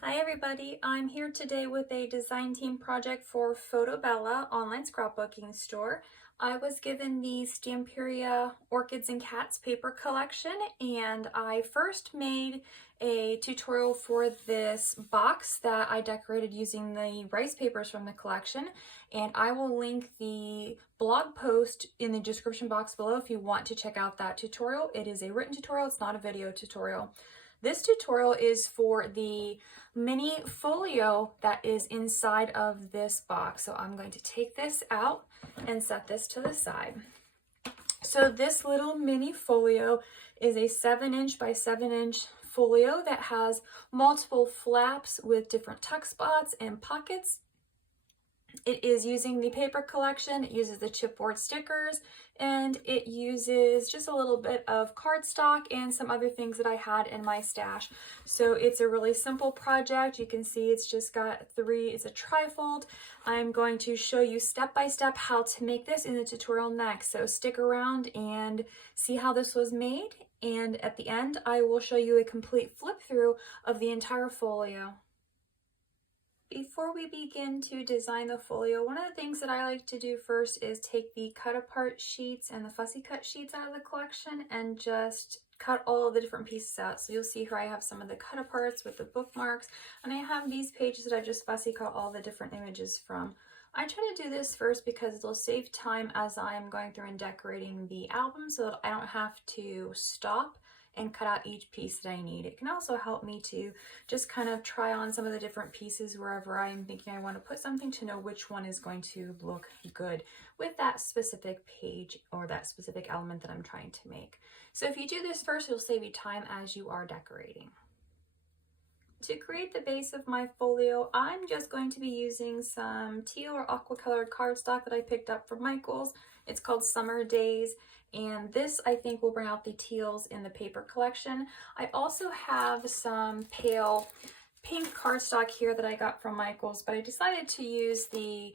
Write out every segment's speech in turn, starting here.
Hi everybody, I'm here today with a design team project for Fotobella online scrapbooking store. I was given the Stamperia Orchids and Cats paper collection, and I first made a tutorial for this box that I decorated using the rice papers from the collection, and I will link the blog post in the description box below if you want to check out that tutorial. It is a written tutorial, it's not a video tutorial. This tutorial is for the mini folio that is inside of this box. So I'm going to take this out and set this to the side. So this little mini folio is a 7" by 7" folio that has multiple flaps with different tuck spots and pockets. It is using the paper collection, it uses the chipboard stickers, and it uses just a little bit of cardstock and some other things that I had in my stash. So it's a really simple project. You can see it's just got it's a trifold. I'm going to show you step by step how to make this in the tutorial next. So stick around and see how this was made. And at the end, I will show you a complete flip through of the entire folio. Before we begin to design the folio, one of the things that I like to do first is take the cut apart sheets and the fussy cut sheets out of the collection and just cut all of the different pieces out. So you'll see here I have some of the cut aparts with the bookmarks, and I have these pages that I just fussy cut all the different images from. I try to do this first because it'll save time as I'm going through and decorating the album so that I don't have to stop and cut out each piece that I need. It can also help me to just kind of try on some of the different pieces wherever I'm thinking I want to put something to know which one is going to look good with that specific page or that specific element that I'm trying to make. So if you do this first, it'll save you time as you are decorating. To create the base of my folio, I'm just going to be using some teal or aqua colored cardstock that I picked up from Michael's. It's called Summer Days, and this I think will bring out the teals in the paper collection. I also have some pale pink cardstock here that I got from Michael's, but I decided to use the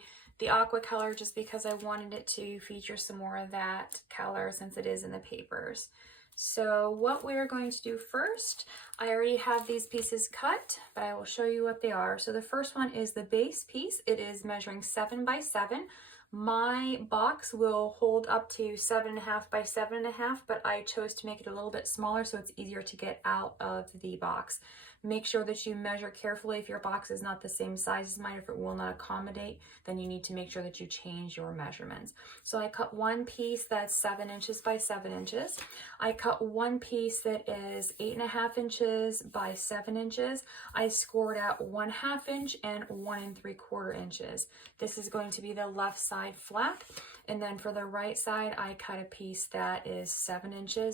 aqua color just because I wanted it to feature some more of that color since it is in the papers. So what we're going to do first, I already have these pieces cut, but I will show you what they are. So the first one is the base piece. It is measuring 7 by 7. My box will hold up to 7.5 by 7.5, but I chose to make it a little bit smaller so it's easier to get out of the box. Make sure that you measure carefully. If your box is not the same size as mine, if it will not accommodate, then you need to make sure that you change your measurements. So I cut one piece that's 7" by 7". I cut one piece that is 8.5" by 7". I scored at 1/2 inch and 1 3/4 inches. This is going to be the left side flap. And then for the right side, I cut a piece that is 7"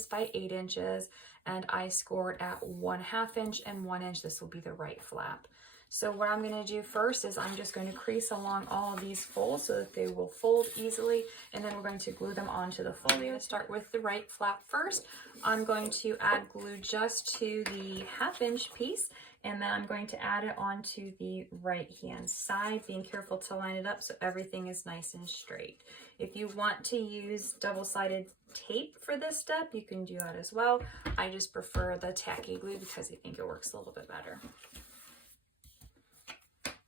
by 8 inches, and I scored at 1/2 inch and 1 inch. This will be the right flap. So what I'm going to do first is I'm just going to crease along all of these folds so that they will fold easily, and then we're going to glue them onto the folio. Start with the right flap first. I'm going to add glue just to the 1/2 inch piece, and then I'm going to add it onto the right hand side, being careful to line it up so everything is nice and straight. If you want to use double-sided tape for this step, you can do that as well. I just prefer the tacky glue because I think it works a little bit better.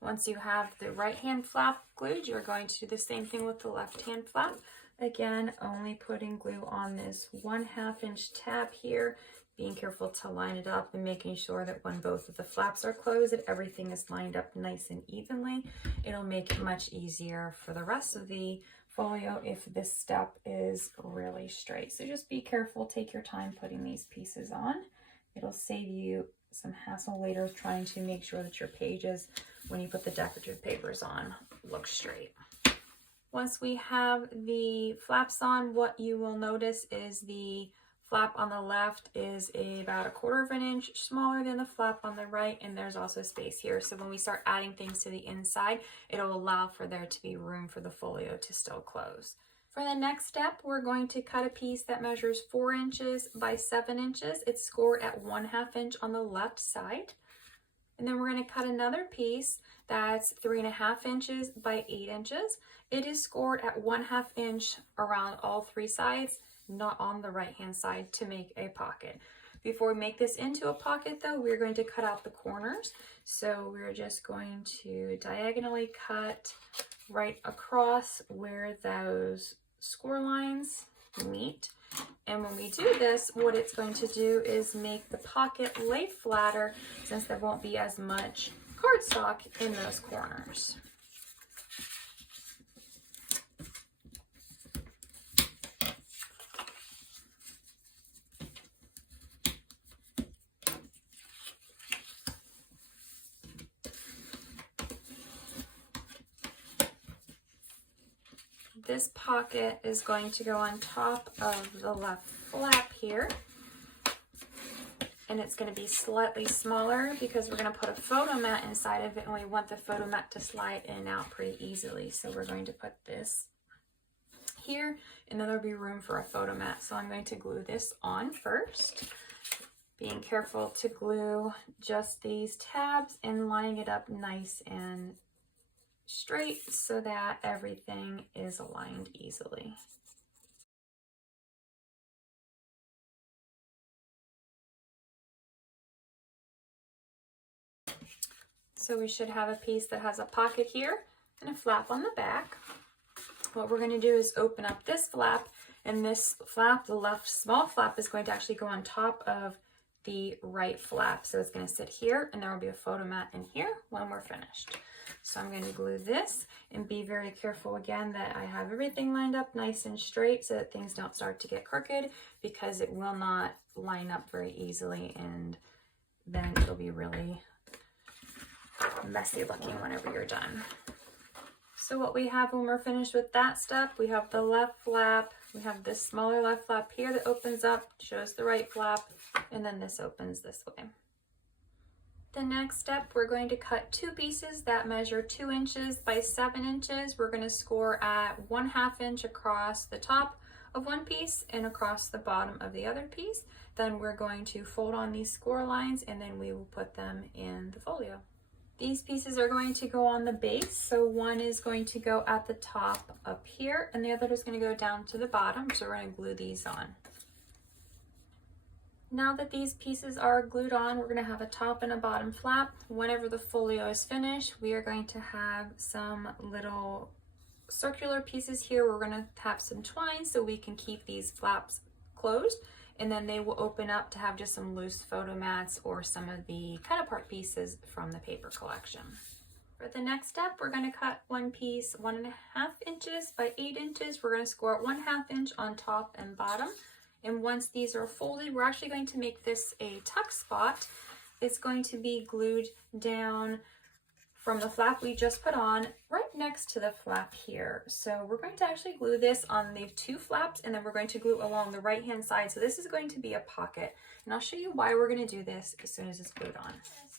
Once you have the right hand flap glued, you're going to do the same thing with the left hand flap. Again, only putting glue on this 1/2 inch tab here, being careful to line it up and making sure that when both of the flaps are closed, that everything is lined up nice and evenly. It'll make it much easier for the rest of the folio if this step is really straight. So just be careful, take your time putting these pieces on. It'll save you some hassle later trying to make sure that your pages, when you put the decorative papers on, look straight. Once we have the flaps on, what you will notice is the flap on the left is about 1/4 inch smaller than the flap on the right, and there's also space here. So when we start adding things to the inside, it'll allow for there to be room for the folio to still close. For the next step, we're going to cut a piece that measures 4" by 7". It's scored at 1/2 inch on the left side. And then we're going to cut another piece that's 3.5 inches by 8 inches. It is scored at 1/2 inch around all 3 sides, not on the right hand side, to make a pocket. Before we make this into a pocket though, we're going to cut out the corners. So we're just going to diagonally cut right across where those score lines meet. And when we do this, what it's going to do is make the pocket lay flatter, since there won't be as much cardstock in those corners. This pocket is going to go on top of the left flap here, and it's going to be slightly smaller because we're going to put a photo mat inside of it, and we want the photo mat to slide in and out pretty easily. So we're going to put this here, and then there'll be room for a photo mat. So I'm going to glue this on first, being careful to glue just these tabs and lining it up nice and straight so that everything is aligned easily. So we should have a piece that has a pocket here and a flap on the back. What we're going to do is open up this flap, and this flap, the left small flap, is going to actually go on top of the right flap. So it's going to sit here, and there will be a photo mat in here when we're finished. So I'm going to glue this and be very careful again that I have everything lined up nice and straight so that things don't start to get crooked, because it will not line up very easily, and then it'll be really messy looking whenever you're done. So what we have when we're finished with that step, we have the left flap, we have this smaller left flap here that opens up, shows the right flap, and then this opens this way. The next step, we're going to cut two pieces that measure 2 inches by 7 inches. We're going to score at 1/2 inch across the top of one piece and across the bottom of the other piece. Then we're going to fold on these score lines, and then we will put them in the folio. These pieces are going to go on the base. So one is going to go at the top up here, and the other is going to go down to the bottom. So we're going to glue these on. Now that these pieces are glued on, we're going to have a top and a bottom flap. Whenever the folio is finished, we are going to have some little circular pieces here. We're going to have some twine so we can keep these flaps closed, and then they will open up to have just some loose photo mats or some of the cut apart pieces from the paper collection. For the next step, we're going to cut one piece 1.5 inches by 8 inches. We're going to score at 1/2 inch on top and bottom. And once these are folded, we're actually going to make this a tuck spot. It's going to be glued down from the flap we just put on right next to the flap here. So we're going to actually glue this on the 2 flaps, and then we're going to glue along the right hand side. So this is going to be a pocket, and I'll show you why we're going to do this as soon as it's glued on.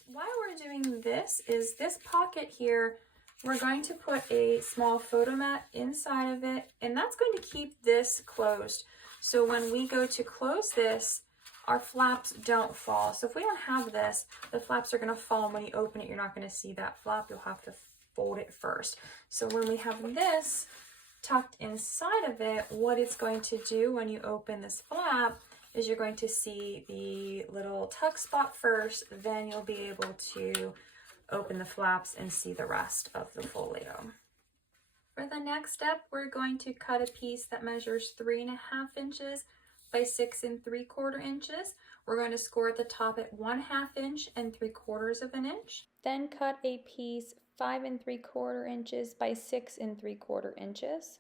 Why we're doing this is this pocket here, we're going to put a small photo mat inside of it, and that's going to keep this closed. So when we go to close this, our flaps don't fall. So if we don't have this, the flaps are going to fall, and when you open it, you're not going to see that flap. You'll have to fold it first. So when we have this tucked inside of it, what it's going to do when you open this flap is you're going to see the little tuck spot first, then you'll be able to open the flaps and see the rest of the folio. For the next step, we're going to cut a piece that measures 3.5 inches by 6 3/4 inches. We're going to score at the top at 1/2 inch and 3/4 inch. Then cut a piece 5 3/4 inches by 6 3/4 inches.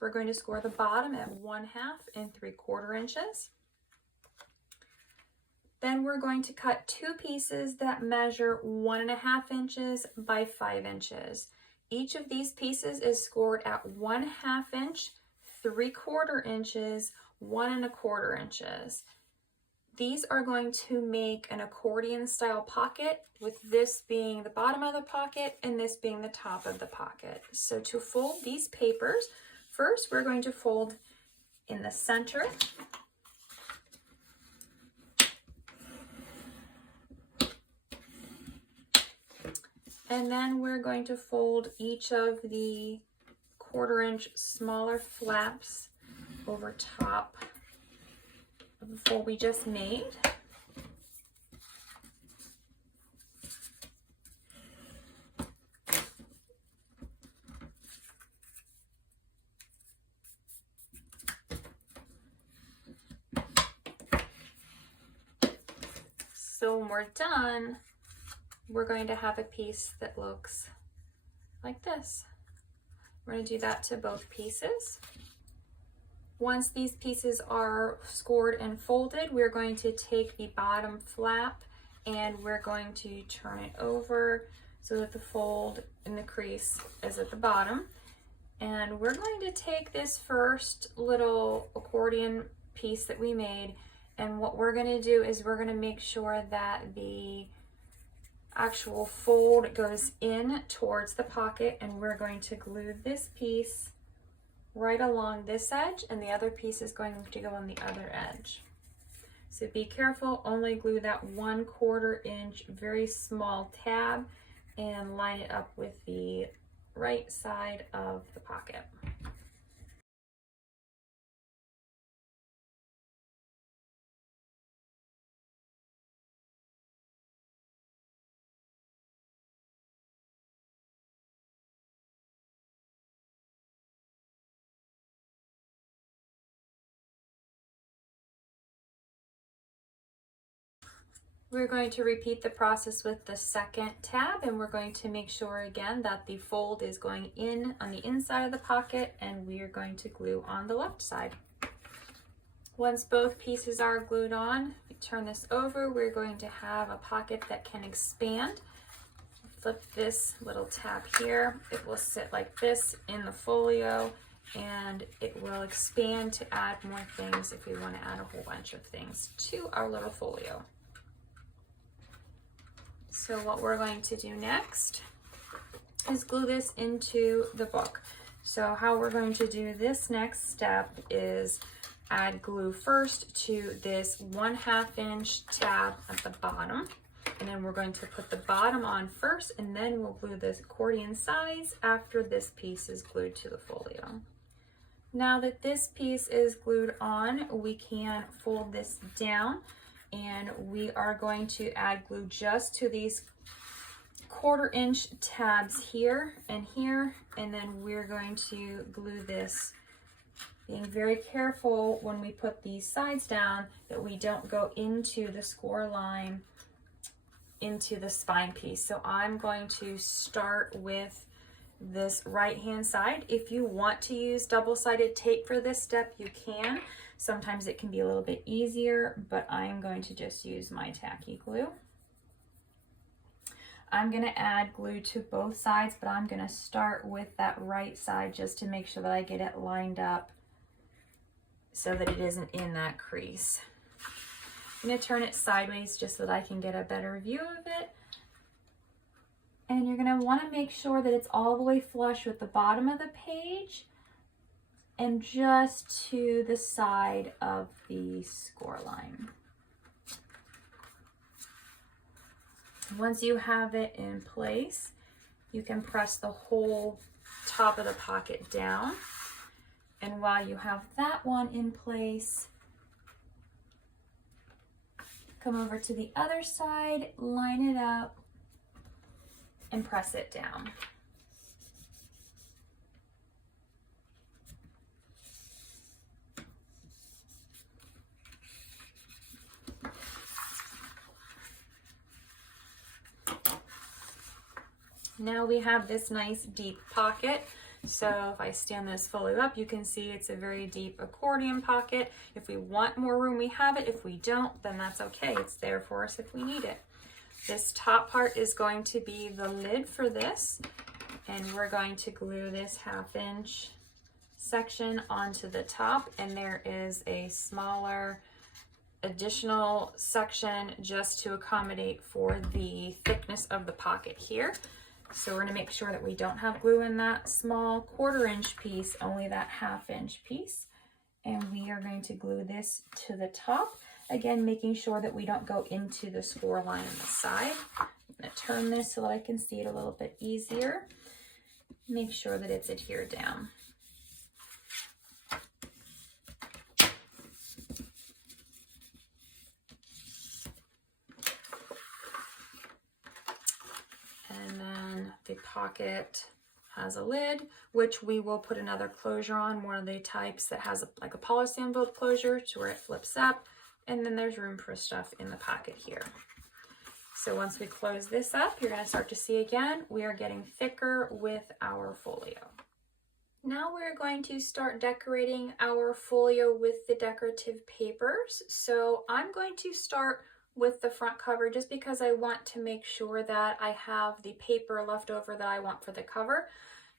We're going to score the bottom at 1/2 and 3/4 inches. Then we're going to cut 2 pieces that measure 1.5 inches by 5 inches. Each of these pieces is scored at 1/2 inch, 3/4 inches, 1 1/4 inches. These are going to make an accordion style pocket, with this being the bottom of the pocket and this being the top of the pocket. So to fold these papers, first we're going to fold in the center. And then we're going to fold each of the 1/4 inch smaller flaps over top of the fold we just made. So when we're done, we're going to have a piece that looks like this. We're going to do that to both pieces. Once these pieces are scored and folded, we're going to take the bottom flap and we're going to turn it over so that the fold in the crease is at the bottom. And we're going to take this first little accordion piece that we made, and what we're going to do is we're going to make sure that the actual fold goes in towards the pocket, and we're going to glue this piece right along this edge, and the other piece is going to go on the other edge. So be careful, only glue that 1/4 inch very small tab and line it up with the right side of the pocket. We're going to repeat the process with the second tab, and we're going to make sure again that the fold is going in on the inside of the pocket, and we are going to glue on the left side. Once both pieces are glued on, we turn this over, we're going to have a pocket that can expand. Flip this little tab here, it will sit like this in the folio, and it will expand to add more things if we want to add a whole bunch of things to our little folio. So what we're going to do next is glue this into the book. So how we're going to do this next step is add glue first to this 1/2 inch tab at the bottom. And then we're going to put the bottom on first, and then we'll glue this accordion size after this piece is glued to the folio. Now that this piece is glued on, we can fold this down, and we are going to add glue just to these 1/4 inch tabs here, and then we're going to glue this, being very careful when we put these sides down that we don't go into the score line into the spine piece. So I'm going to start with this right hand side. If you want to use double-sided tape for this step, you can. Sometimes it can be a little bit easier, but I'm going to just use my tacky glue. I'm going to add glue to both sides, but I'm going to start with that right side just to make sure that I get it lined up so that it isn't in that crease. I'm going to turn it sideways just so that I can get a better view of it. And you're going to want to make sure that it's all the way flush with the bottom of the page and just to the side of the score line. Once you have it in place, you can press the whole top of the pocket down. And while you have that one in place, come over to the other side, line it up, and press it down. Now we have this nice deep pocket. So if I stand this fully up, you can see it's a very deep accordion pocket. If we want more room, we have it. If we don't, then that's okay. It's there for us if we need it. This top part is going to be the lid for this, and we're going to glue this 1/2 inch section onto the top, and there is a smaller additional section just to accommodate for the thickness of the pocket here. So we're going to make sure that we don't have glue in that small 1/4 inch piece, only that 1/2 inch piece. And we are going to glue this to the top. Again, making sure that we don't go into the score line on the side. I'm going to turn this so that I can see it a little bit easier. Make sure that it's adhered down. And then the pocket has a lid, which we will put another closure on, one of the types that has like a polystand build closure to where it flips up, and then there's room for stuff in the pocket here. So once we close this up, you're going to start to see again, we are getting thicker with our folio. Now we're going to start decorating our folio with the decorative papers. So I'm going to start with the front cover just because I want to make sure that I have the paper left over that I want for the cover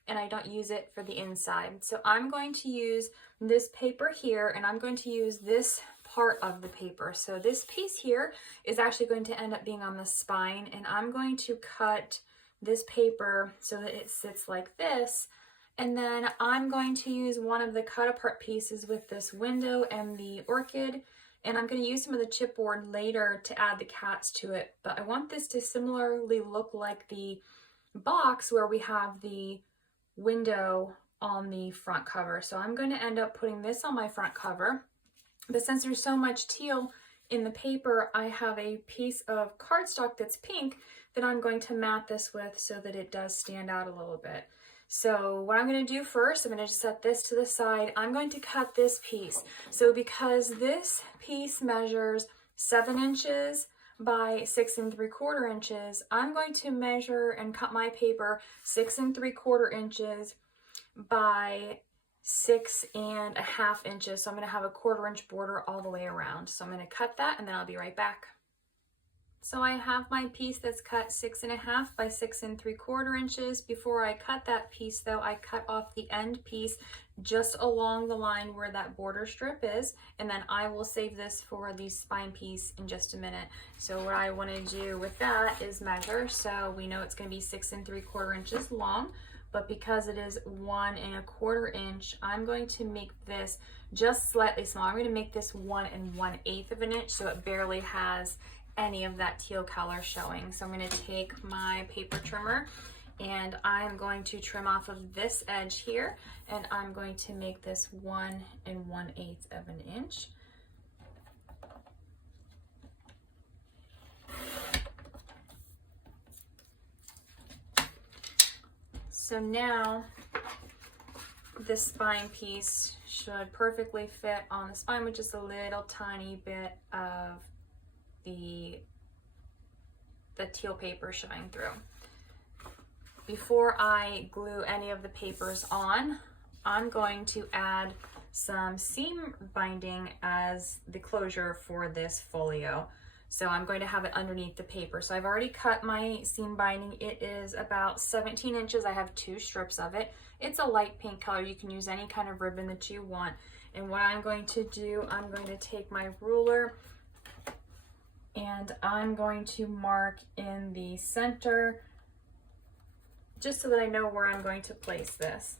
and I don't use it for the inside. So I'm going to use this paper here and I'm going to use this part of the paper. So this piece here is actually going to end up being on the spine, and I'm going to cut this paper so that it sits like this. And then I'm going to use one of the cut apart pieces with this window and the orchid, and I'm going to use some of the chipboard later to add the cats to it. But I want this to similarly look like the box where we have the window on the front cover. So I'm going to end up putting this on my front cover. But since there's so much teal in the paper, I have a piece of cardstock that's pink that I'm going to mat this with so that it does stand out a little bit. So what I'm going to do first, I'm going to just set this to the side. I'm going to cut this piece. So because this piece measures 7 inches by 6 3/4 inches, I'm going to measure and cut my paper 6 3/4 inches by 6 1/2 inches. So I'm going to have a 1/4 inch border all the way around. So I'm going to cut that and then I'll be right back. So I have my piece that's cut 6 1/2 by 6 3/4 inches. Before I cut that piece though, I cut off the end piece just along the line where that border strip is, and then I will save this for the spine piece in just a minute. So what I want to do with that is measure. So we know it's going to be 6 3/4 inches long, but because it is 1 1/4 inch, I'm going to make this just slightly smaller. I'm going to make this 1 1/8 of an inch, so it barely has any of that teal color showing. So I'm going to take my paper trimmer and I'm going to trim off of this edge here, and I'm going to make this 1 1/8 of an inch. So now this spine piece should perfectly fit on the spine with just a little tiny bit of the teal paper showing through. Before I glue any of the papers on, I'm going to add some seam binding as the closure for this folio. So I'm going to have it underneath the paper. So I've already cut my seam binding. It is about 17 inches. I have 2 strips of it. It's a light pink color. You can use any kind of ribbon that you want. And what I'm going to do, I'm going to take my ruler and I'm going to mark in the center just so that I know where I'm going to place this.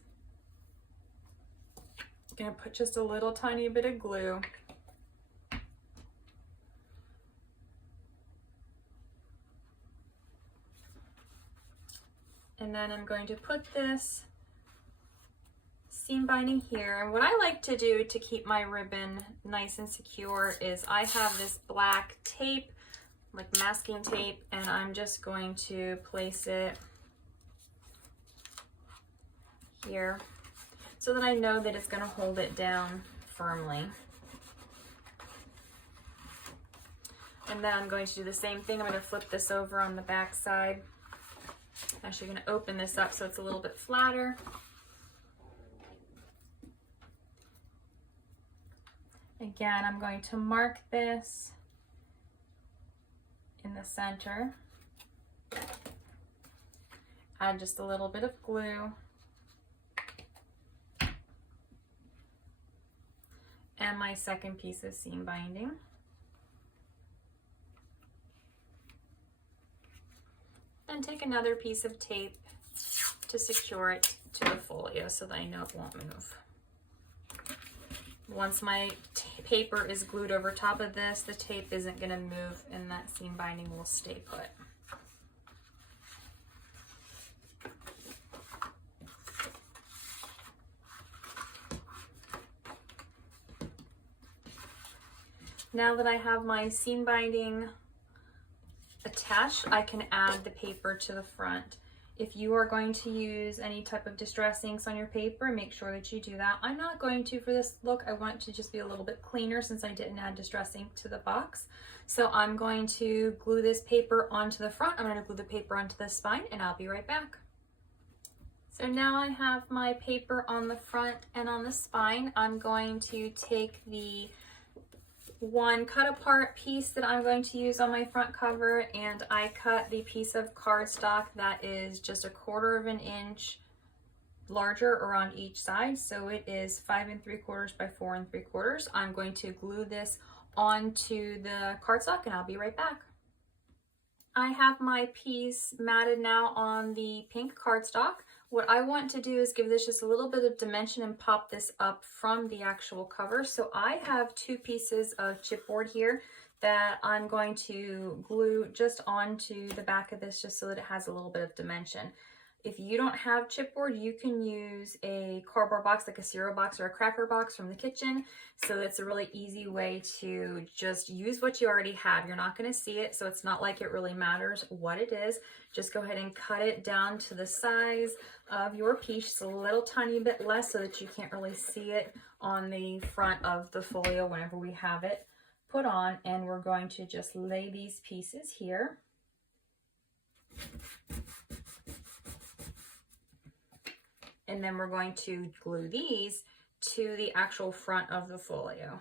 I'm going to put just a little tiny bit of glue. And then I'm going to put this seam binding here. And what I like to do to keep my ribbon nice and secure is I have this black tape, like masking tape, and I'm just going to place it here so that I know that it's going to hold it down firmly. And then I'm going to do the same thing. I'm going to flip this over on the back side. Actually, going to open this up so it's a little bit flatter. Again, I'm going to mark this in the center. Add just a little bit of glue. And my second piece of seam binding. And take another piece of tape to secure it to the folio so that I know it won't move. Once my paper is glued over top of this, the tape isn't going to move and that seam binding will stay put. Now that I have my seam binding attached, I can add the paper to the front. If you are going to use any type of distress inks on your paper, make sure that you do that. I'm not going to for this look. I want it to just be a little bit cleaner since I didn't add distress ink to the box. So I'm going to glue this paper onto the front. I'm going to glue the paper onto the spine, and I'll be right back. So now I have my paper on the front and on the spine. I'm going to take the one cut apart piece that I'm going to use on my front cover, and I cut the piece of cardstock that is just 1/4 of an inch larger around each side. So it is 5 3/4 by 4 3/4. I'm going to glue this onto the cardstock, and I'll be right back. I have my piece matted now on the pink cardstock. What I want to do is give this just a little bit of dimension and pop this up from the actual cover. So I have 2 pieces of chipboard here that I'm going to glue just onto the back of this just so that it has a little bit of dimension. If you don't have chipboard, you can use a cardboard box like a cereal box or a cracker box from the kitchen. So that's a really easy way to just use what you already have. You're not going to see it, so it's not like it really matters what it is. Just go ahead and cut it down to the size of your piece, just a little tiny bit less so that you can't really see it on the front of the folio whenever we have it put on. And we're going to just lay these pieces here. And then we're going to glue these to the actual front of the folio.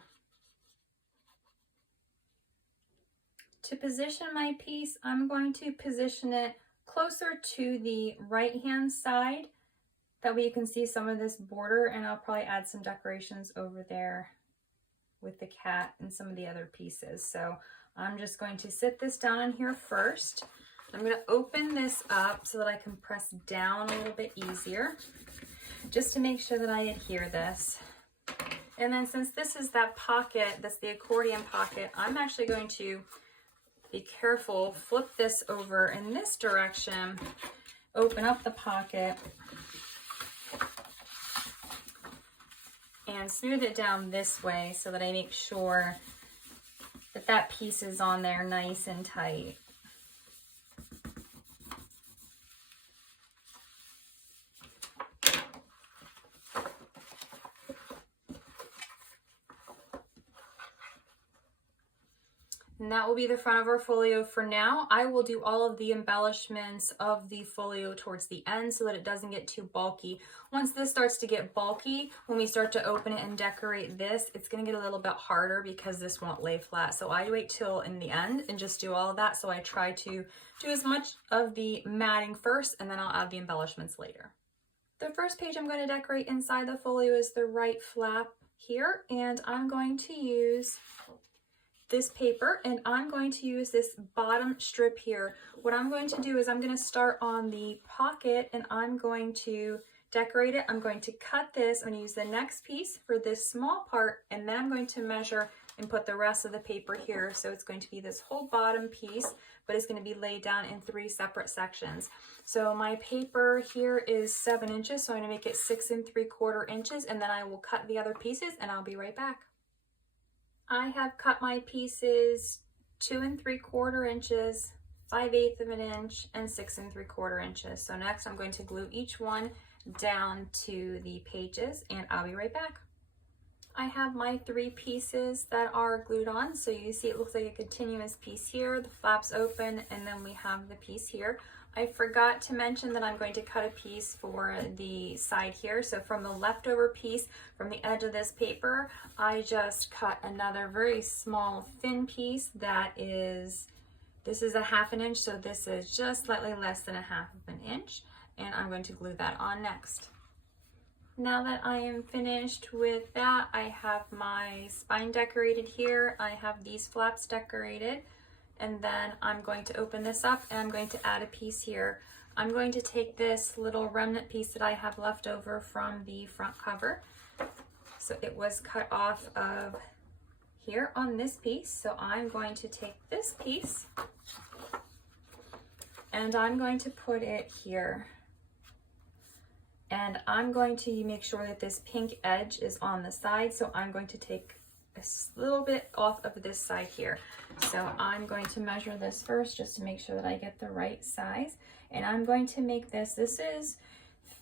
To position my piece, I'm going to position it closer to the right-hand side. That way you can see some of this border, and I'll probably add some decorations over there with the cat and some of the other pieces. So I'm just going to sit this down in here first. I'm going to open this up so that I can press down a little bit easier, just to make sure that I adhere this. And then since this is that pocket, that's the accordion pocket, I'm actually going to be careful, flip this over in this direction, open up the pocket, and smooth it down this way so that I make sure that that piece is on there nice and tight. And that will be the front of our folio for now. I will do all of the embellishments of the folio towards the end so that it doesn't get too bulky. Once this starts to get bulky, when we start to open it and decorate this, it's going to get a little bit harder because this won't lay flat. So I wait till in the end and just do all of that. So I try to do as much of the matting first, and then I'll add the embellishments later. The first page I'm going to decorate inside the folio is the right flap here, and I'm going to use this paper, and I'm going to use this bottom strip here. What I'm going to do is I'm going to start on the pocket, and I'm going to decorate it. I'm going to cut this. I'm going to use the next piece for this small part, and then I'm going to measure and put the rest of the paper here. So it's going to be this whole bottom piece, but it's going to be laid down in 3 separate sections. So my paper here is 7 inches, so I'm going to make it 6 3/4 inches, and then I will cut the other pieces, and I'll be right back. I have cut my pieces 2 3/4 inches, 5/8 of an inch, and 6 3/4 inches. So next I'm going to glue each one down to the pages, and I'll be right back. I have my 3 pieces that are glued on. So you see it looks like a continuous piece here, the flaps open, and then we have the piece here. I forgot to mention that I'm going to cut a piece for the side here. So from the leftover piece, from the edge of this paper, I just cut another very small thin piece that is, this is a 1/2 inch, so this is just slightly less than a 1/2 inch, and I'm going to glue that on next. Now that I am finished with that, I have my spine decorated here. I have these flaps decorated. And then I'm going to open this up, and I'm going to add a piece here. I'm going to take this little remnant piece that I have left over from the front cover. So it was cut off of here on this piece. So I'm going to take this piece, and I'm going to put it here. And I'm going to make sure that this pink edge is on the side. So I'm going to take a little bit off of this side here. So I'm going to measure this first just to make sure that I get the right size. And I'm going to make this is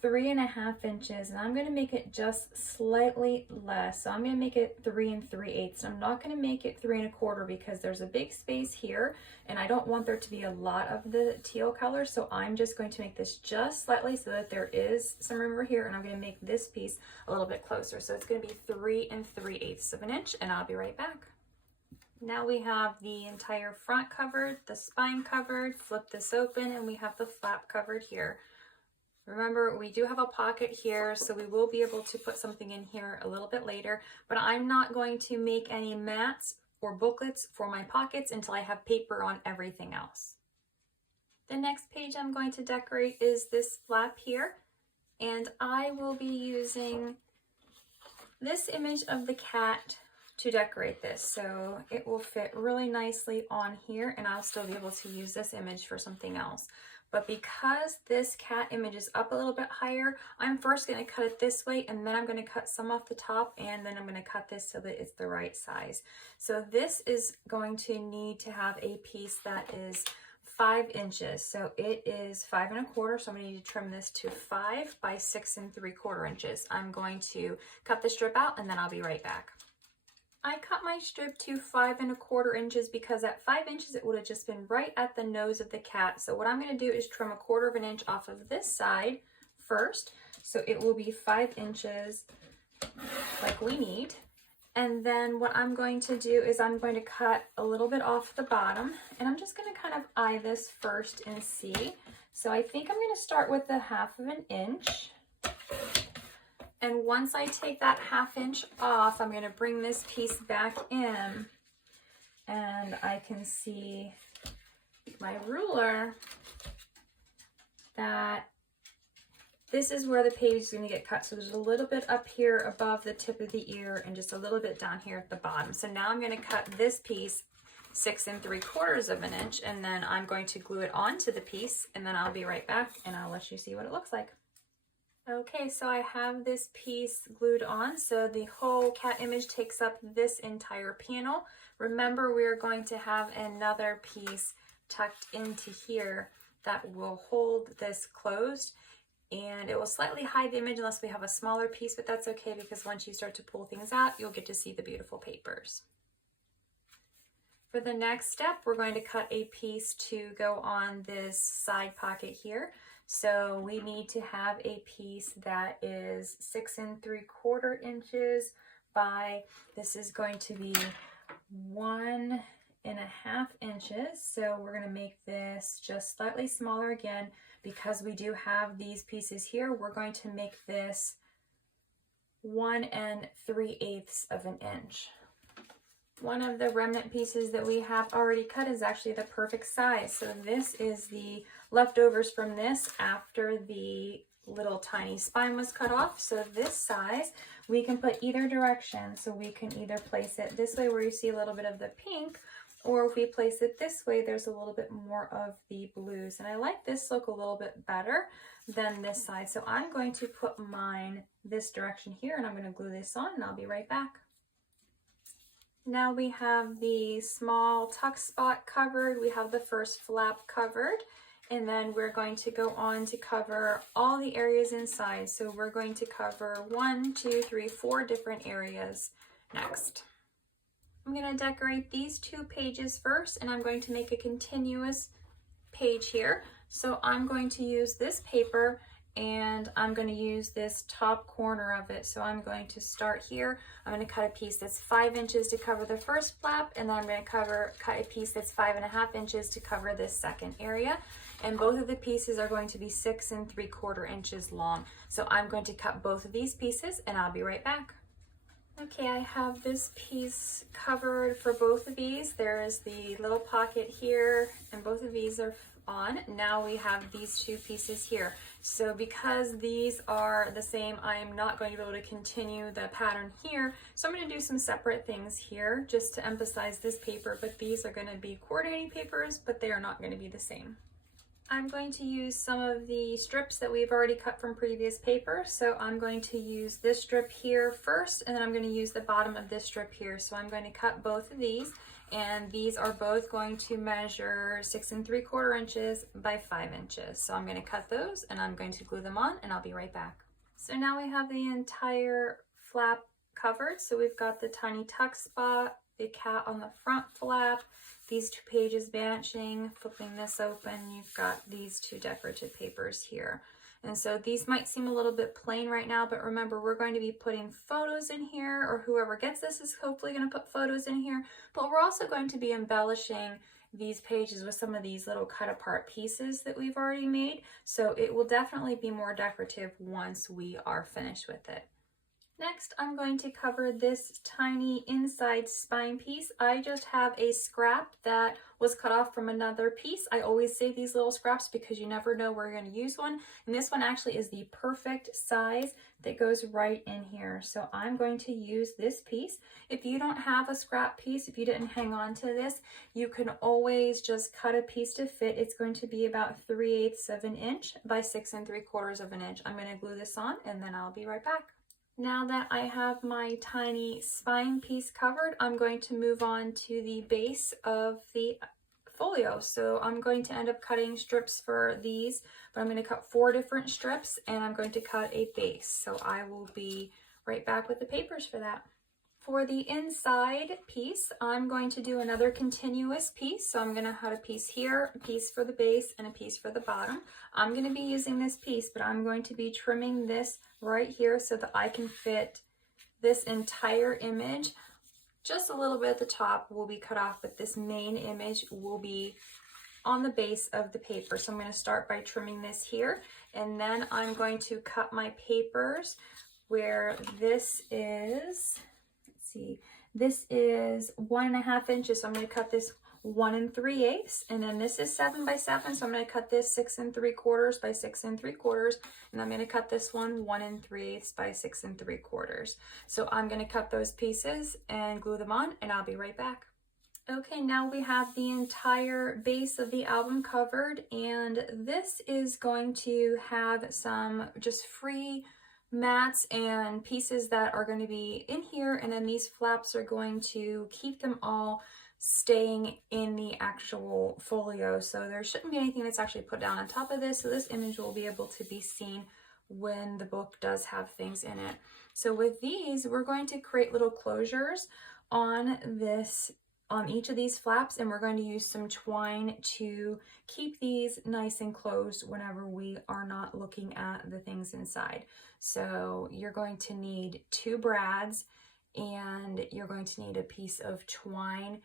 3.5 inches, and I'm going to make it just slightly less. So I'm going to make it 3 3/8. I'm not going to make it 3 1/4 because there's a big space here and I don't want there to be a lot of the teal color. So I'm just going to make this just slightly so that there is some room over here, and I'm going to make this piece a little bit closer. So it's going to be 3 3/8 of an inch, and I'll be right back. Now we have the entire front covered, the spine covered. Flip this open and we have the flap covered here. Remember, we do have a pocket here, so we will be able to put something in here a little bit later, but I'm not going to make any mats or booklets for my pockets until I have paper on everything else. The next page I'm going to decorate is this flap here, and I will be using this image of the cat to decorate this. So it will fit really nicely on here, and I'll still be able to use this image for something else. But because this cat image is up a little bit higher, I'm first going to cut it this way, and then I'm going to cut some off the top, and then I'm going to cut this so that it's the right size. So this is going to need to have a piece that is 5 inches. So it is 5 1/4. So I'm going to need to trim this to 5 by 6 3/4 inches. I'm going to cut the strip out, and then I'll be right back. I cut my strip to 5 1/4 inches because at 5 inches it would have just been right at the nose of the cat. So what I'm going to do is trim 1/4 of an inch off of this side first. So it will be 5 inches like we need. And then what I'm going to do is I'm going to cut a little bit off the bottom, and I'm just going to kind of eye this first and see. So I think I'm going to start with the 1/2 inch. And once I take that 1/2 inch off, I'm going to bring this piece back in, and I can see my ruler that this is where the page is going to get cut. So there's a little bit up here above the tip of the ear and just a little bit down here at the bottom. So now I'm going to cut this piece 6 3/4 of an inch, and then I'm going to glue it onto the piece, and then I'll be right back and I'll let you see what it looks like. Okay, so I have this piece glued on, so the whole cat image takes up this entire panel. Remember, we are going to have another piece tucked into here that will hold this closed, and it will slightly hide the image unless we have a smaller piece, but that's okay because once you start to pull things out, you'll get to see the beautiful papers. For the next step, we're going to cut a piece to go on this side pocket here. So we need to have a piece that is 6 3/4 inches by, this is going to be 1 1/2 inches. So we're going to make this just slightly smaller again because we do have these pieces here. We're going to make this 1 3/8 of an inch. One of the remnant pieces that we have already cut is actually the perfect size. So this is the leftovers from this after the little tiny spine was cut off. So this size, we can put either direction. So we can either place it this way where you see a little bit of the pink, or if we place it this way, there's a little bit more of the blues. And I like this look a little bit better than this side. So I'm going to put mine this direction here, and I'm going to glue this on, and I'll be right back. Now we have the small tuck spot covered, we have the first flap covered, and then we're going to go on to cover all the areas inside. So we're going to cover 1, 2, 3, 4 different areas next. I'm going to decorate these 2 pages first, and I'm going to make a continuous page here. So I'm going to use this paper, and I'm going to use this top corner of it. So I'm going to start here. I'm going to cut a piece that's 5 inches to cover the first flap, and then I'm going to cut a piece that's 5 1/2 inches to cover this second area. And both of the pieces are going to be 6 3/4 inches long. So I'm going to cut both of these pieces, and I'll be right back. Okay, I have this piece covered for both of these. There is the little pocket here, and both of these are on. Now we have these 2 pieces here. So because these are the same, I am not going to be able to continue the pattern here. So I'm going to do some separate things here just to emphasize this paper, but these are going to be coordinating papers, but they are not going to be the same. I'm going to use some of the strips that we've already cut from previous paper. So I'm going to use this strip here first, and then I'm going to use the bottom of this strip here. So I'm going to cut both of these, and these are both going to measure 6 3/4 inches by 5 inches. So I'm going to cut those and I'm going to glue them on, and I'll be right back. So now we have the entire flap covered. So we've got the tiny tuck spot, the cat on the front flap, these two pages matching. Flipping this open, you've got these two decorative papers here. And so these might seem a little bit plain right now, but remember, we're going to be putting photos in here, or whoever gets this is hopefully going to put photos in here, but we're also going to be embellishing these pages with some of these little cut apart pieces that we've already made. So it will definitely be more decorative once we are finished with it. Next, I'm going to cover this tiny inside spine piece. I just have a scrap that was cut off from another piece. I always save these little scraps because you never know where you're going to use one. And this one actually is the perfect size that goes right in here. So I'm going to use this piece. If you don't have a scrap piece, if you didn't hang on to this, you can always just cut a piece to fit. It's going to be about 3/8 of an inch by 6 3/4 of an inch. I'm going to glue this on and then I'll be right back. Now that I have my tiny spine piece covered, I'm going to move on to the base of the folio. So I'm going to end up cutting strips for these, but I'm going to cut 4 different strips and I'm going to cut a base. So I will be right back with the papers for that. For the inside piece, I'm going to do another continuous piece. So I'm going to cut a piece here, a piece for the base, and a piece for the bottom. I'm going to be using this piece, but I'm going to be trimming this right here so that I can fit this entire image. Just a little bit at the top will be cut off, but this main image will be on the base of the paper. So I'm going to start by trimming this here, and then I'm going to cut my papers where this is, this is 1.5 inches, so I'm going to cut this 1 3/8, and then this is 7 by 7, so I'm going to cut this 6 3/4 by 6 3/4, and I'm going to cut this one 1 3/8 by 6 3/4. So I'm going to cut those pieces and glue them on, and I'll be right back. Okay, now we have the entire base of the album covered, and this is going to have some just free mats and pieces that are going to be in here, and then these flaps are going to keep them all staying in the actual folio. So there shouldn't be anything that's actually put down on top of this, so this image will be able to be seen when the book does have things in it. So with these, we're going to create little closures on each of these flaps, and we're going to use some twine to keep these nice and closed whenever we are not looking at the things inside. So you're going to need 2 brads, and you're going to need a piece of twine,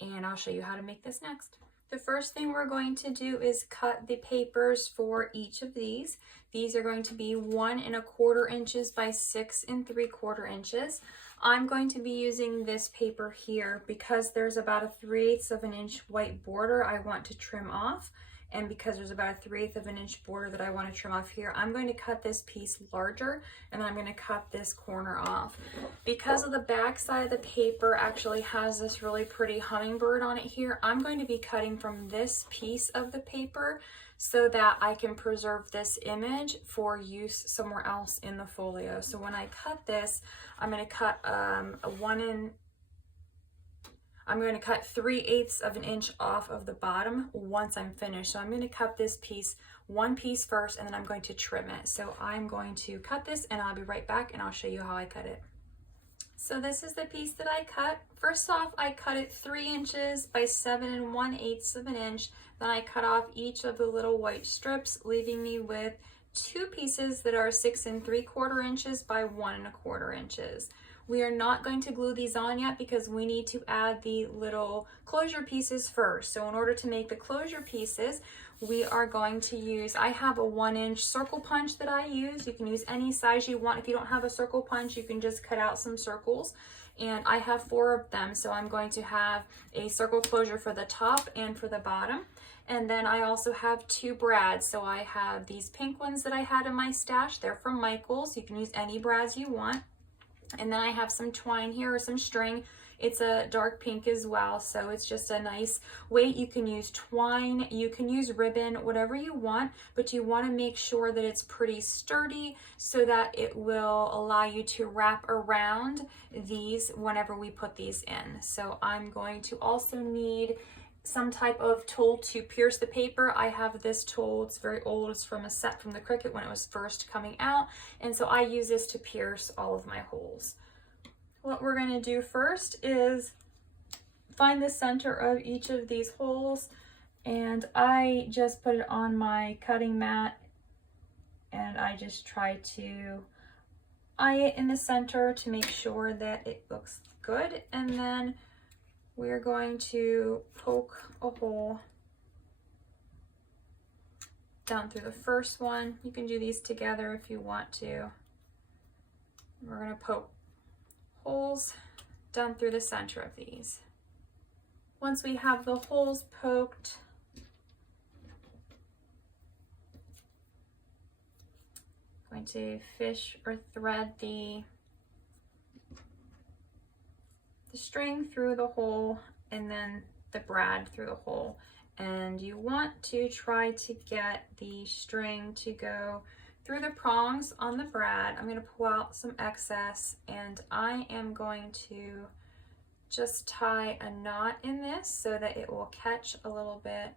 and I'll show you how to make this next. The first thing we're going to do is cut the papers for each of these. These are going to be 1 1/4 inches by 6 3/4 inches. I'm going to be using this paper here because there's about a 3/8 of an inch white border I want to trim off, and because there's about a 3/8 of an inch border that I want to trim off here, I'm going to cut this piece larger, and then I'm going to cut this corner off. Because of the back side of the paper actually has this really pretty hummingbird on it here, I'm going to be cutting from this piece of the paper so that I can preserve this image for use somewhere else in the folio. So when I cut this, I'm going to cut I'm going to cut 3/8 of an inch off of the bottom once I'm finished. So I'm going to cut this piece, one piece first, and then I'm going to trim it. So I'm going to cut this, and I'll be right back, and I'll show you how I cut it. So this is the piece that I cut. First off, I cut it 3 inches by 7 1/8 of an inch. Then I cut off each of the little white strips, leaving me with 2 pieces that are 6 3/4 inches by 1 1/4 inches. We are not going to glue these on yet because we need to add the little closure pieces first. So in order to make the closure pieces, we are going to use, I have a 1-inch circle punch that I use. You can use any size you want. If you don't have a circle punch, you can just cut out some circles. And I have 4 of them, so I'm going to have a circle closure for the top and for the bottom. And then I also have 2 brads. So I have these pink ones that I had in my stash. They're from Michael's. You can use any brads you want. And then I have some twine here, or some string. It's a dark pink as well, so it's just a nice weight. You can use twine, you can use ribbon, whatever you want, but you want to make sure that it's pretty sturdy so that it will allow you to wrap around these whenever we put these in. So I'm going to also need some type of tool to pierce the paper. I have this tool, it's very old, it's from a set from the Cricut when it was first coming out, and so I use this to pierce all of my holes. What we're going to do first is find the center of each of these holes, and I just put it on my cutting mat and I just try to eye it in the center to make sure that it looks good, and then we're going to poke a hole down through the first one. You can do these together if you want to. We're going to poke holes down through the center of these. Once we have the holes poked, I'm going to fish or thread the string through the hole and then the brad through the hole, and you want to try to get the string to go through the prongs on the brad. I'm going to pull out some excess, and I am going to just tie a knot in this so that it will catch a little bit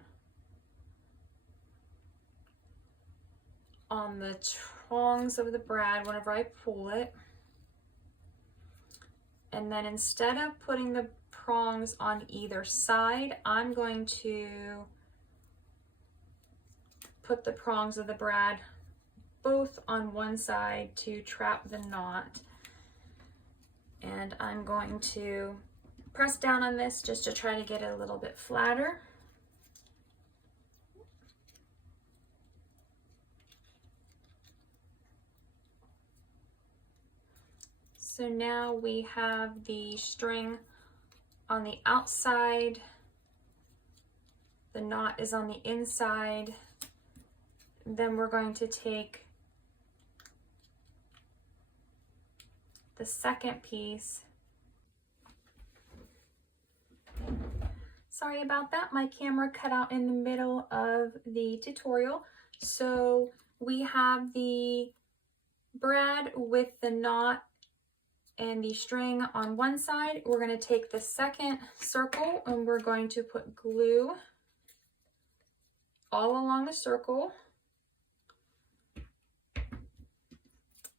on the prongs of the brad whenever I pull it. And then instead of putting the prongs on either side, I'm going to put the prongs of the brad both on one side to trap the knot. And I'm going to press down on this just to try to get it a little bit flatter. So now we have the string on the outside, the knot is on the inside. Then we're going to take the second piece. Sorry about that, my camera cut out in the middle of the tutorial. So we have the brad with the knot and the string on one side. We're going to take the second circle and we're going to put glue all along the circle.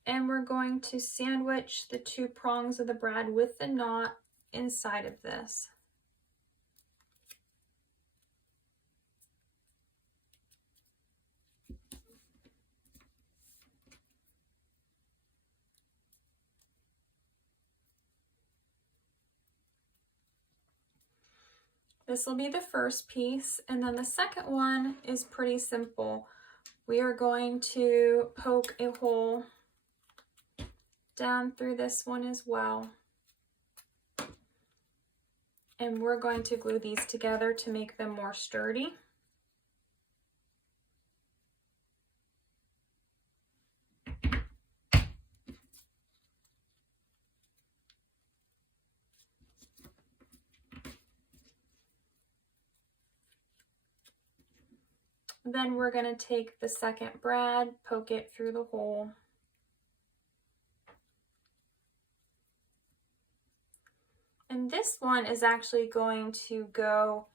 And we're going to sandwich the two prongs of the brad with the knot inside of this. This will be the first piece, and then the second one is pretty simple. We are going to poke a hole down through this one as well. And we're going to glue these together to make them more sturdy. Then we're going to take the second brad, poke it through the hole. And this one is actually going to go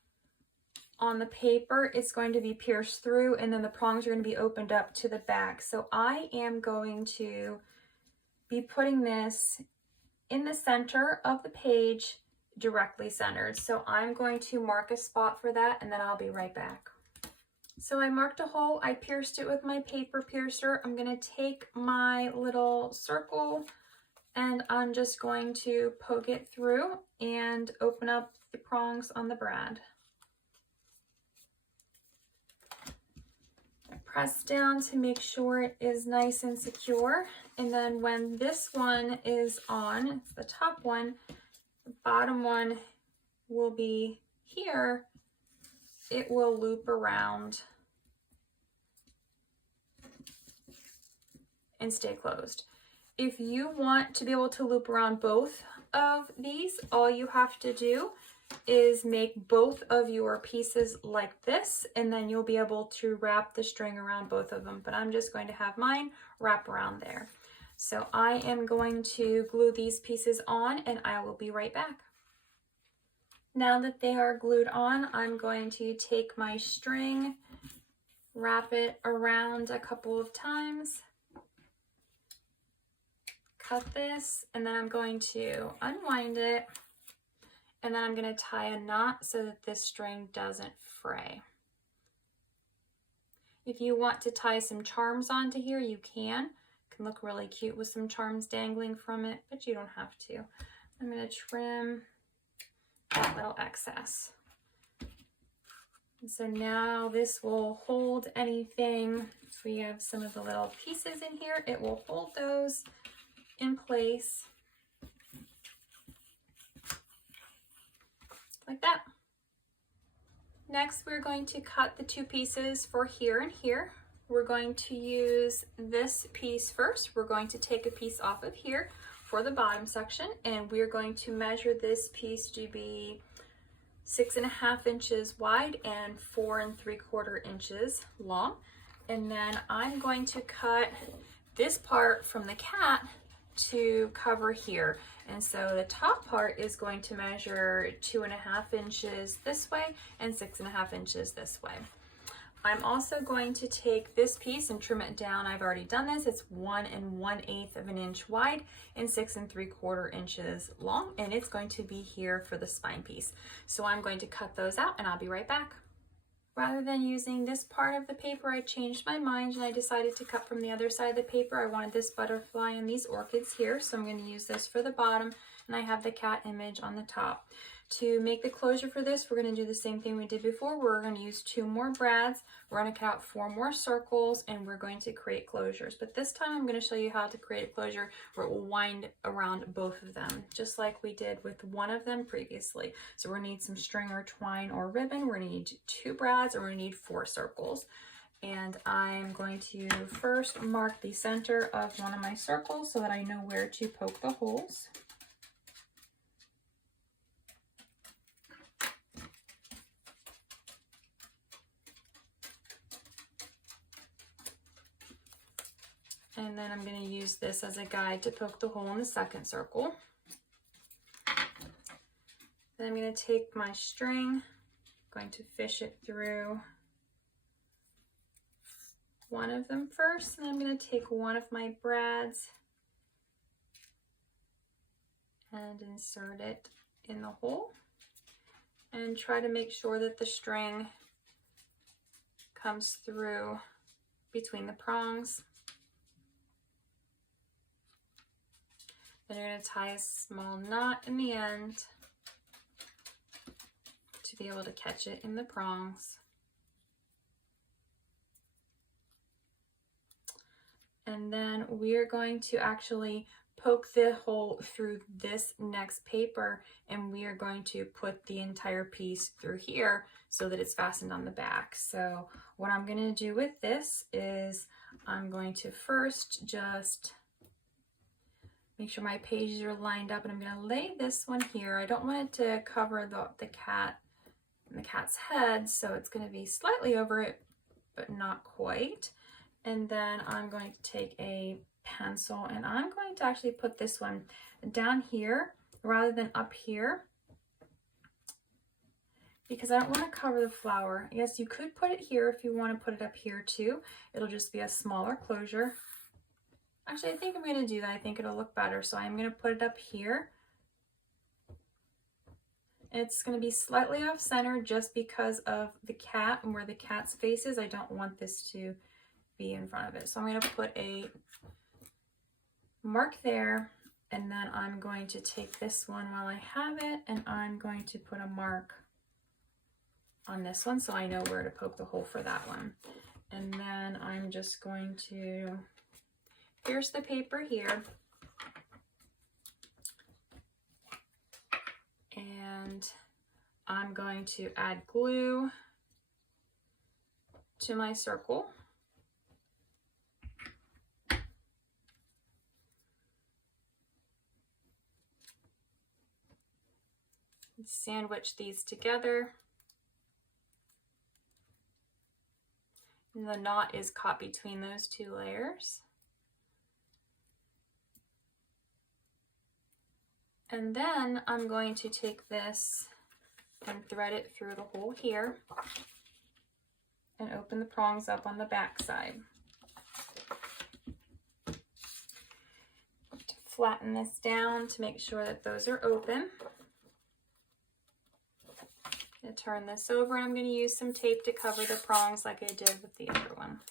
on the paper. It's going to be pierced through, and then the prongs are going to be opened up to the back. So I am going to be putting this in the center of the page, directly centered. So I'm going to mark a spot for that, and then I'll be right back. So I marked a hole, I pierced it with my paper piercer. I'm going to take my little circle and I'm just going to poke it through and open up the prongs on the brad. I press down to make sure it is nice and secure. And then when this one is on, it's the top one, the bottom one will be here. It will loop around and stay closed. If you want to be able to loop around both of these, all you have to do is make both of your pieces like this, and then you'll be able to wrap the string around both of them. But I'm just going to have mine wrap around there. So I am going to glue these pieces on, and I will be right back. Now that they are glued on, I'm going to take my string, wrap it around a couple of times, cut this, and then I'm going to unwind it, and then I'm going to tie a knot so that this string doesn't fray. If you want to tie some charms onto here, you can. It can look really cute with some charms dangling from it, but you don't have to. I'm going to trim that little excess. And so now this will hold anything. If we have some of the little pieces in here, it will hold those in place like that. Next, we're going to cut the two pieces for here and here. We're going to use this piece first. We're going to take a piece off of here for the bottom section, and we're going to measure this piece to be 6.5 inches wide and 4 3/4 inches long. And then I'm going to cut this part from the cat to cover here. And so the top part is going to measure 2.5 inches this way and 6.5 inches this way. I'm also going to take this piece and trim it down. I've already done this. It's 1 1/8 of an inch wide and 6 3/4 inches long, and it's going to be here for the spine piece. So I'm going to cut those out, and I'll be right back. Rather than using this part of the paper, I changed my mind and I decided to cut from the other side of the paper. I wanted this butterfly and these orchids here, so I'm going to use this for the bottom, and I have the cat image on the top. To make the closure for this, we're going to do the same thing we did before. We're going to use 2 more brads, we're going to cut out 4 more circles, and we're going to create closures. But this time I'm going to show you how to create a closure where it will wind around both of them, just like we did with one of them previously. So we're going to need some string or twine or ribbon. We're going to need 2 brads, and we're going to need 4 circles. And I'm going to first mark the center of one of my circles so that I know where to poke the holes. And then I'm going to use this as a guide to poke the hole in the second circle. Then I'm going to take my string, going to fish it through one of them first, and I'm going to take one of my brads and insert it in the hole, and try to make sure that the string comes through between the prongs. Then you're going to tie a small knot in the end to be able to catch it in the prongs. And then we're going to actually poke the hole through this next paper, and we are going to put the entire piece through here so that it's fastened on the back. So what I'm going to do with this is I'm going to first just make sure my pages are lined up, and I'm going to lay this one here. I don't want it to cover the cat and the cat's head, so it's going to be slightly over it, but not quite. And then I'm going to take a pencil, and I'm going to actually put this one down here rather than up here, because I don't want to cover the flower. Yes, you could put it here if you want to put it up here too. It'll just be a smaller closure. Actually, I think I'm going to do that. I think it'll look better. So I'm going to put it up here. It's going to be slightly off center just because of the cat and where the cat's face is. I don't want this to be in front of it. So I'm going to put a mark there, and then I'm going to take this one while I have it, and I'm going to put a mark on this one so I know where to poke the hole for that one. And then I'm just going to pierce the paper here, and I'm going to add glue to my circle. Sandwich these together. And the knot is caught between those two layers. And then I'm going to take this and thread it through the hole here and open the prongs up on the back side. Flatten this down to make sure that those are open. I'm going to turn this over and I'm going to use some tape to cover the prongs like I did with the other one.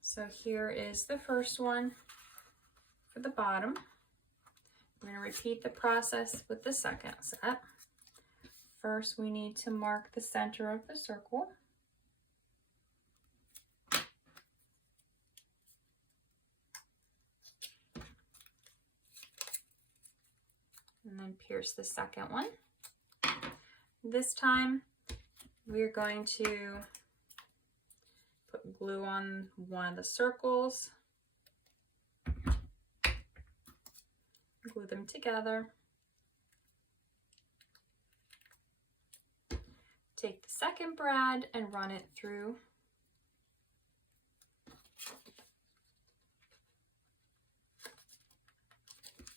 So here is the first one for the bottom. I'm going to repeat the process with the second set. First, we need to mark the center of the circle. And then pierce the second one. This time we're going to put glue on one of the circles, glue them together. Take the second brad and run it through.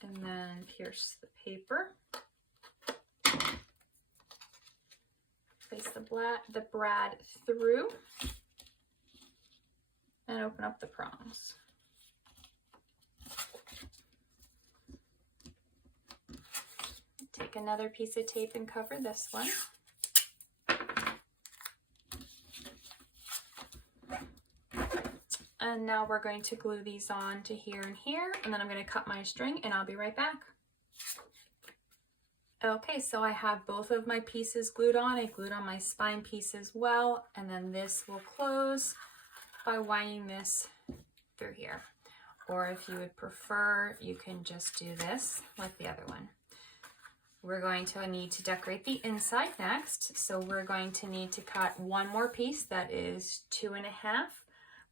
And then pierce the paper. Place the brad through and open up the prongs. Take another piece of tape and cover this one. And now we're going to glue these on to here and here, and then I'm going to cut my string and I'll be right back. Okay, so I have both of my pieces glued on. I glued on my spine piece as well, and then this will close by winding this through here. Or if you would prefer, you can just do this like the other one. We're going to need to decorate the inside next, so we're going to need to cut one more piece that is 2.5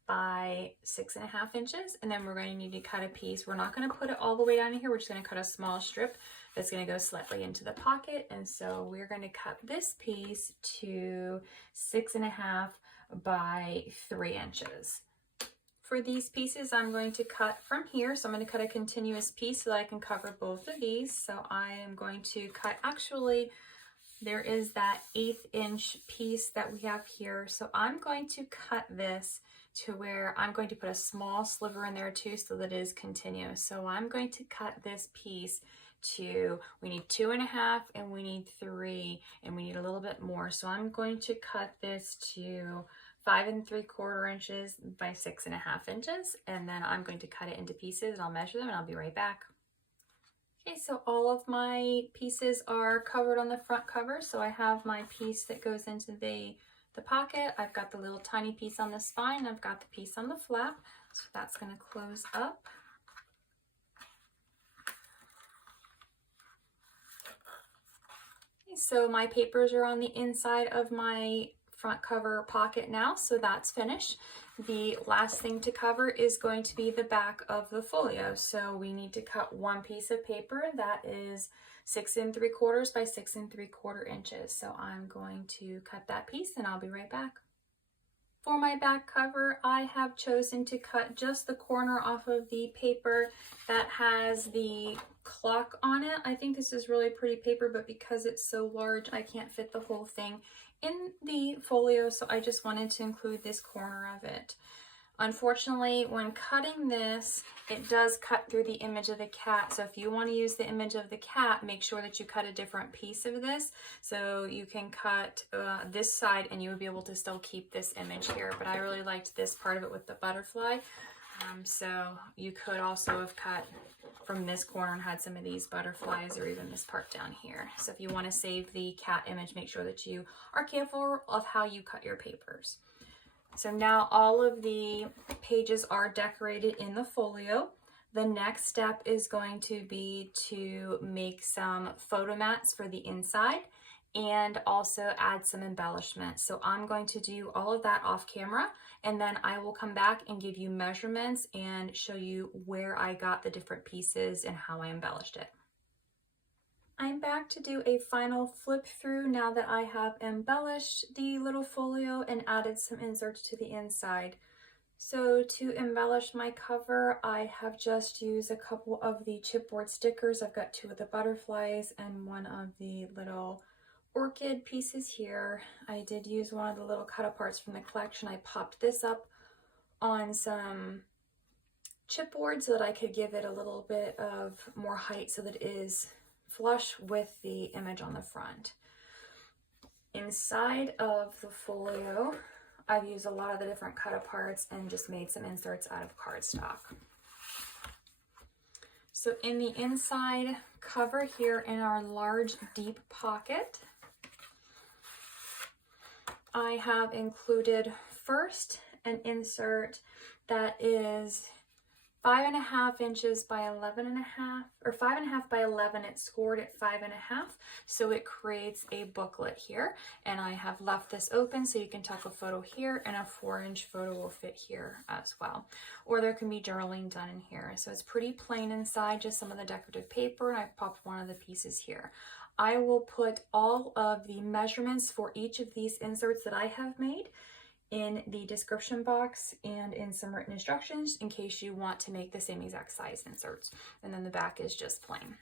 by 6.5 inches, and then we're going to need to cut a piece. We're not going to put it all the way down here. We're just going to cut a small strip that's going to go slightly into the pocket, and so we're going to cut this piece to 6.5 by 3 inches. For these pieces, I'm going to cut from here, so I'm going to cut a continuous piece so that I can cover both of these. So I am going to cut, actually, there is that 1/8 inch piece that we have here, so I'm going to cut this to where I'm going to put a small sliver in there too so that it is continuous. So I'm going to cut this piece to, we need 2.5 and we need 3 and we need a little bit more. So I'm going to cut this to 5 3/4 inches by 6.5 inches, and then I'm going to cut it into pieces and I'll measure them and I'll be right back. Okay, so all of my pieces are covered on the front cover. So I have my piece that goes into the pocket. I've got the little tiny piece on the spine. I've got the piece on the flap. So that's going to close up. Okay, so my papers are on the inside of my front cover pocket now, so that's finished. The last thing to cover is going to be the back of the folio. So we need to cut one piece of paper that is 6 3/4 by 6 3/4 inches. So I'm going to cut that piece and I'll be right back. For my back cover, I have chosen to cut just the corner off of the paper that has the clock on it. I think this is really pretty paper, but because it's so large, I can't fit the whole thing in the folio, so I just wanted to include this corner of it. Unfortunately, when cutting this, it does cut through the image of the cat. So if you want to use the image of the cat, make sure that you cut a different piece of this. So you can cut this side and you would be able to still keep this image here. But I really liked this part of it with the butterfly. So you could also have cut from this corner and had some of these butterflies or even this part down here. So if you want to save the cat image, make sure that you are careful of how you cut your papers. So now all of the pages are decorated in the folio. The next step is going to be to make some photo mats for the inside. and also add some embellishment. So I'm going to do all of that off camera, and then I will come back and give you measurements and show you where I got the different pieces and how I embellished it. I'm back to do a final flip through now that I have embellished the little folio and added some inserts to the inside. So to embellish my cover, I have just used a couple of the chipboard stickers. I've got 2 of the butterflies and 1 of the little orchid pieces here. I did use one of the little cut aparts from the collection. I popped this up on some chipboard so that I could give it a little bit of more height so that it is flush with the image on the front. Inside of the folio, I've used a lot of the different cut aparts and just made some inserts out of cardstock. So in the inside cover here in our large deep pocket, I have included first an insert that is 5.5 inches by 11.5, or 5.5 by 11. It's scored at 5.5, so it creates a booklet here. And I have left this open so you can tuck a photo here, and a 4-inch photo will fit here as well. Or there can be journaling done in here. So it's pretty plain inside, just some of the decorative paper, and I've popped one of the pieces here. I will put all of the measurements for each of these inserts that I have made in the description box and in some written instructions in case you want to make the same exact size inserts. And then the back is just plain.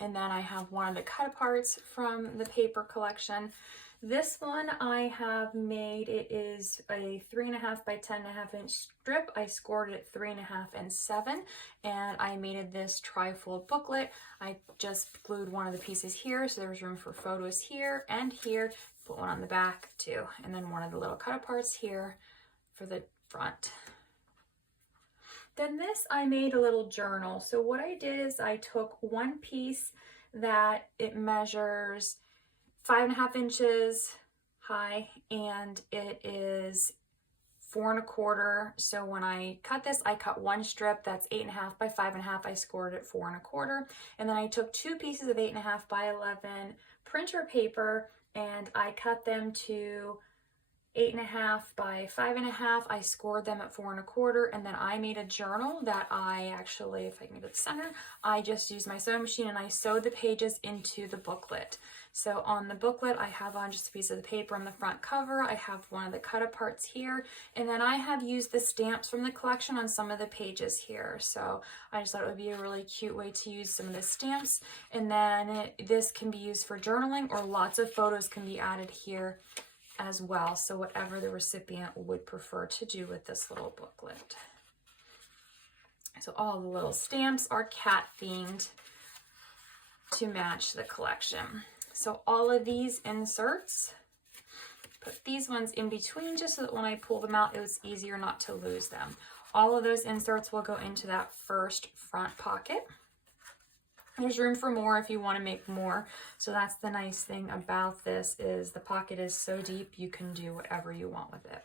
And then I have one of the cut aparts from the paper collection. This one I have made, it is a 3.5 by 10.5 inch strip. I scored it at 3.5 and 7, and I made this tri-fold booklet. I just glued one of the pieces here, so there's room for photos here and here. Put one on the back too, and then one of the little cut aparts here for the front. Then this, I made a little journal. So what I did is I took one piece that it measures 5.5 inches high, and it is 4.25. So when I cut this, I cut one strip that's 8.5 by 5.5. I scored it 4.25. And then I took 2 pieces of 8.5 by 11 printer paper, and I cut them to 8.5 by 5.5. I scored them at 4.25, and then I made a journal that I actually, if I can get it to center, I just used my sewing machine and I sewed the pages into the booklet. So on the booklet, I have on just a piece of the paper on the front cover. I have one of the cut aparts here, and then I have used the stamps from the collection on some of the pages here. So I just thought it would be a really cute way to use some of the stamps. And then this can be used for journaling, or lots of photos can be added here as well. So whatever the recipient would prefer to do with this little booklet. So all the little stamps are cat themed to match the collection. So all of these inserts, put these ones in between just so that when I pull them out, it was easier not to lose them. All of those inserts will go into that first front pocket. There's room for more if you want to make more. So that's the nice thing about this, is the pocket is so deep you can do whatever you want with it.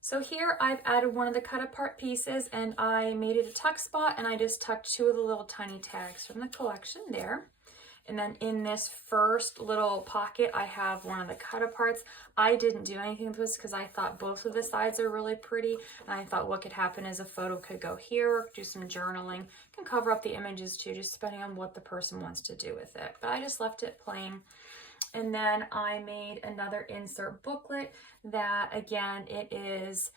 So here I've added one of the cut apart pieces, and I made it a tuck spot, and I just tucked 2 of the little tiny tags from the collection there. And then in this first little pocket, I have one of the cut aparts. I didn't do anything with this because I thought both of the sides are really pretty. And I thought what could happen is a photo could go here, do some journaling. You can cover up the images too, just depending on what the person wants to do with it. But I just left it plain. And then I made another insert booklet that, again, it is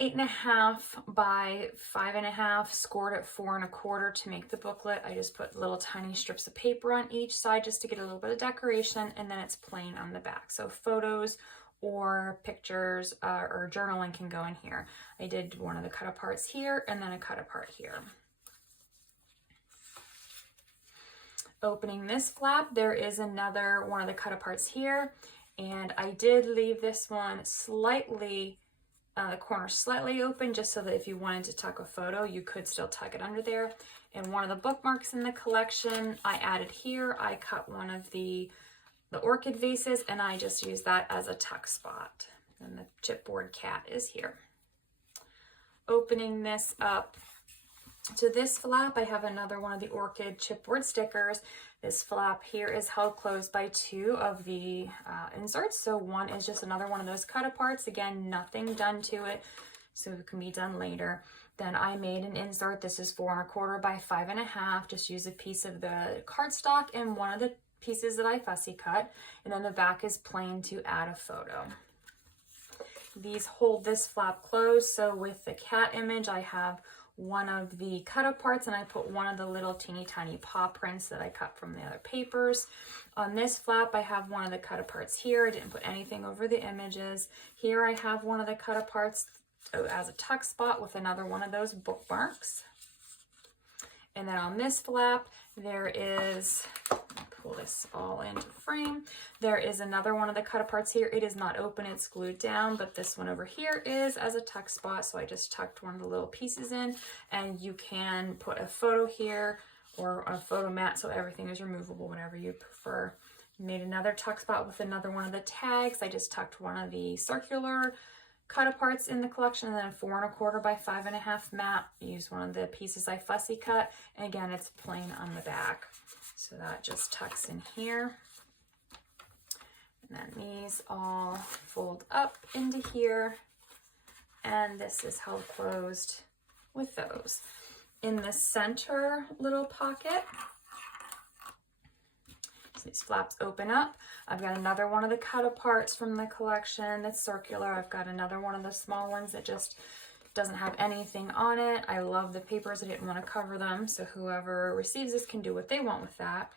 8.5 by 5.5, scored at 4.25 to make the booklet. I just put little tiny strips of paper on each side just to get a little bit of decoration, and then it's plain on the back. So photos or pictures or journaling can go in here. I did one of the cut aparts here and then a cut apart here. Opening this flap, there is another one of the cut aparts here, and I did leave this one slightly the corner slightly open just so that if you wanted to tuck a photo, you could still tuck it under there. And one of the bookmarks in the collection I added here. I cut one of the orchid vases, and I just used that as a tuck spot. And the chipboard cat is here. Opening this up, To this flap, I have another one of the orchid chipboard stickers. This flap here is held closed by 2 of the inserts. So one is just another one of those cut aparts. Again, nothing done to it, so it can be done later. Then I made an insert. This is 4 1/4 by 5 1/2. Just use a piece of the cardstock and one of the pieces that I fussy cut. And then the back is plain to add a photo. These hold this flap closed. So with the cat image, I have one of the cut aparts and I put one of the little teeny tiny paw prints that I cut from the other papers. On this flap, I have one of the cut aparts here. I didn't put anything over the images. Here I have one of the cut aparts as a tuck spot with another one of those bookmarks. And then on this flap, there is, pull this all into frame, there is another one of the cut aparts here. It is not open, it's glued down, but this one over here is as a tuck spot. So I just tucked one of the little pieces in, and you can put a photo here or a photo mat so everything is removable, whatever you prefer. Made another tuck spot with another one of the tags. I just tucked one of the circular cut aparts in the collection, and then a 4 1/4 by 5 1/2 mat. Use one of the pieces I fussy cut, and again, it's plain on the back. So that just tucks in here. And then these all fold up into here, and this is held closed with those. In the center little pocket, so these flaps open up. I've got another one of the cut aparts from the collection that's circular. I've got another one of the small ones that just doesn't have anything on it. I love the papers. I didn't want to cover them, so whoever receives this can do what they want with that.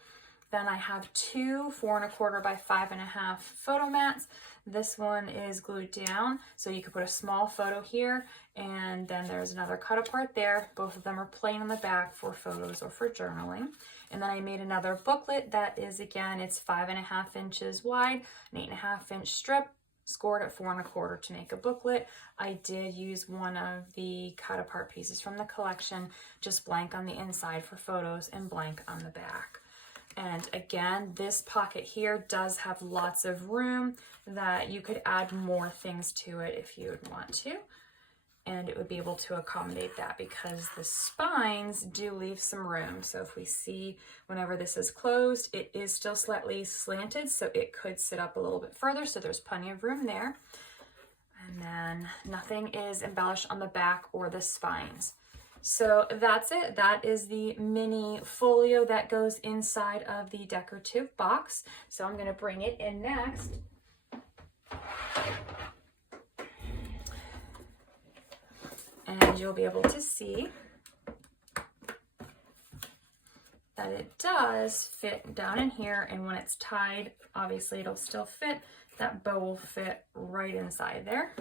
Then I have 2 4 1/4 by 5 1/2 photo mats. This one is glued down, so you could put a small photo here, and then there's another cut apart there. Both of them are plain on the back for photos or for journaling. And then I made another booklet that is, again, it's 5 1/2 inches wide, an 8 1/2 inch strip, scored at 4 1/4 to make a booklet. I did use one of the cut apart pieces from the collection, just blank on the inside for photos and blank on the back. And again, this pocket here does have lots of room that you could add more things to it if you would want to. And it would be able to accommodate that because the spines do leave some room. So if we see whenever this is closed, it is still slightly slanted, so it could sit up a little bit further. So there's plenty of room there. And then nothing is embellished on the back or the spines. So that's it. That is the mini folio that goes inside of the decorative box. So I'm going to bring it in next. And you'll be able to see that it does fit down in here, and when it's tied, obviously it'll still fit. That bow will fit right inside there,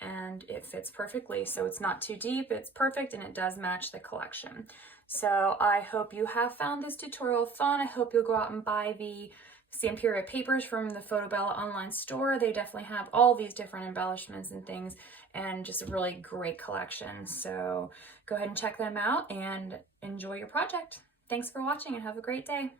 and it fits perfectly. So it's not too deep, it's perfect, and it does match the collection. So I hope you have found this tutorial fun. I hope you'll go out and buy the Stamperia papers from the Fotobella online store. They definitely have all these different embellishments and things, and just a really great collection. So go ahead and check them out and enjoy your project. Thanks for watching and have a great day.